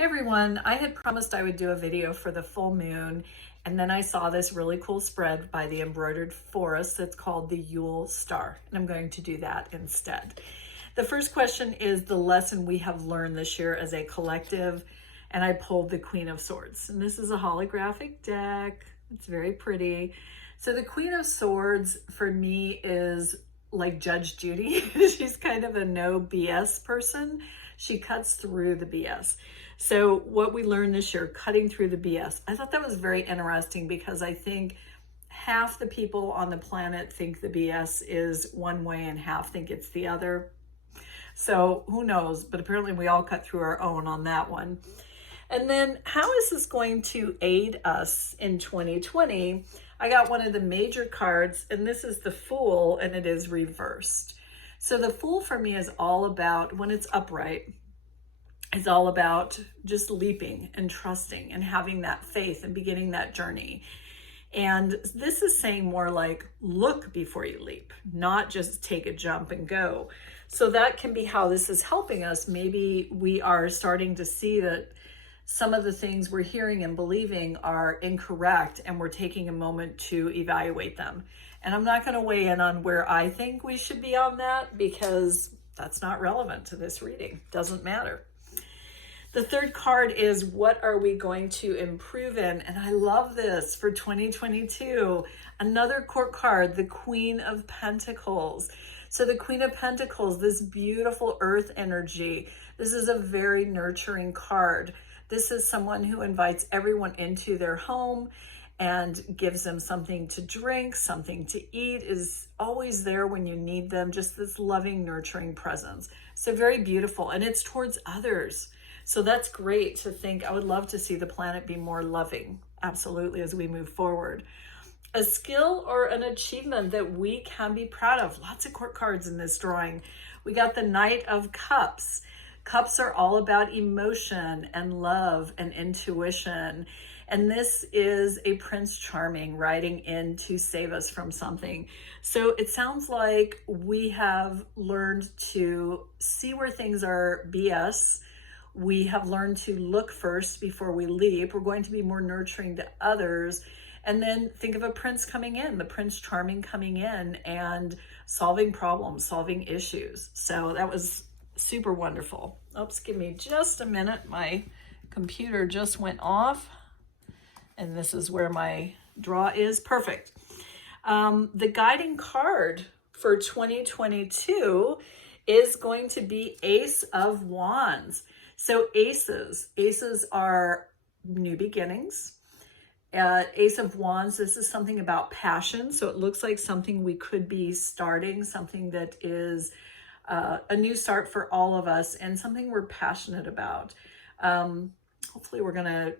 Hey everyone, I had promised I would do a video for the full moon, and then I saw this really cool spread by the Embroidered Forest that's called the Yule Star, and I'm going to do that instead. The first question is the lesson we have learned this year as a collective, and I pulled the Queen of Swords. And this is a holographic deck. It's very pretty. So the Queen of Swords for me is like Judge Judy. She's kind of a no BS person. She cuts through the BS. So what we learned this year, cutting through the BS, I thought that was very interesting because I think half the people on the planet think the BS is one way and half think it's the other. So who knows, but apparently we all cut through our own on that one. And then how is this going to aid us in 2020? I got one of the major cards, and this is the Fool, and it is reversed. So the Fool for me is all about, when it's upright, it's all about just leaping and trusting and having that faith and beginning that journey. And this is saying more like, look before you leap, not just take a jump and go. So that can be how this is helping us. Maybe we are starting to see that some of the things we're hearing and believing are incorrect, and we're taking a moment to evaluate them. And I'm not going to weigh in on where I think we should be on that because that's not relevant to this reading. Doesn't matter. The third card is, what are we going to improve in? And I love this for 2022. Another court card, the Queen of Pentacles. So the Queen of Pentacles, this beautiful earth energy, this is a very nurturing card. This is someone who invites everyone into their home and gives them something to drink, something to eat, is always there when you need them, just this loving, nurturing presence. So very beautiful, and it's towards others. So that's great to think, I would love to see the planet be more loving, absolutely, as we move forward. A skill or an achievement that we can be proud of. Lots of court cards in this drawing. We got the Knight of Cups. Cups are all about emotion and love and intuition. And this is a Prince Charming riding in to save us from something. So it sounds like we have learned to see where things are BS. We have learned to look first before we leap. We're going to be more nurturing to others. And then think of a prince coming in, the Prince Charming coming in and solving problems, solving issues. So that was super wonderful. Oops, give me just a minute. My computer just went off. And this is where my draw is. Perfect. The guiding card for 2022 is going to be Ace of Wands. So aces are new beginnings. Ace of Wands, this is something about passion. So it looks like something we could be starting, something that is a new start for all of us and something we're passionate about. Hopefully we're going to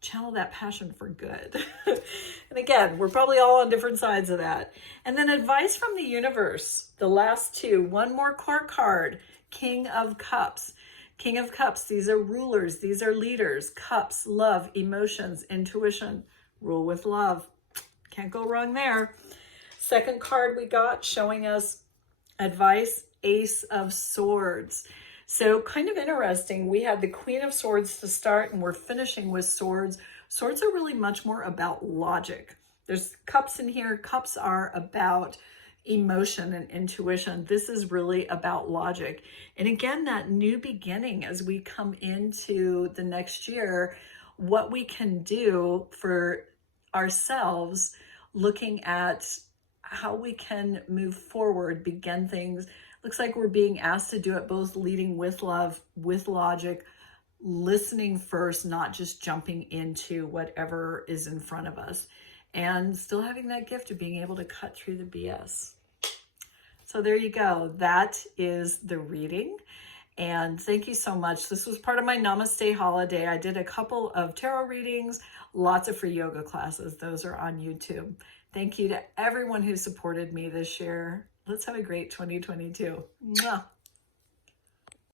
channel that passion for good. And again, we're probably all on different sides of that. And then advice from the universe, the last two, one more court card, King of Cups. King of Cups, these are rulers, these are leaders. Cups, love, emotions, intuition, rule with love. Can't go wrong there. Second card we got showing us advice, Ace of Swords. So kind of interesting. We had the Queen of Swords to start, and we're finishing with swords. Swords are really much more about logic. There's cups in here. Cups are about emotion and intuition. This is really about logic. And again, that new beginning as we come into the next year, what we can do for ourselves, looking at how we can move forward, begin things. Looks like we're being asked to do it both leading with love, with logic, listening first, not just jumping into whatever is in front of us, and still having that gift of being able to cut through the BS. So there you go. That is the reading. And thank you so much. This was part of my Namaste holiday. I did a couple of tarot readings, lots of free yoga classes. Those are on YouTube. Thank you to everyone who supported me this year. Let's have a great 2022. Mwah.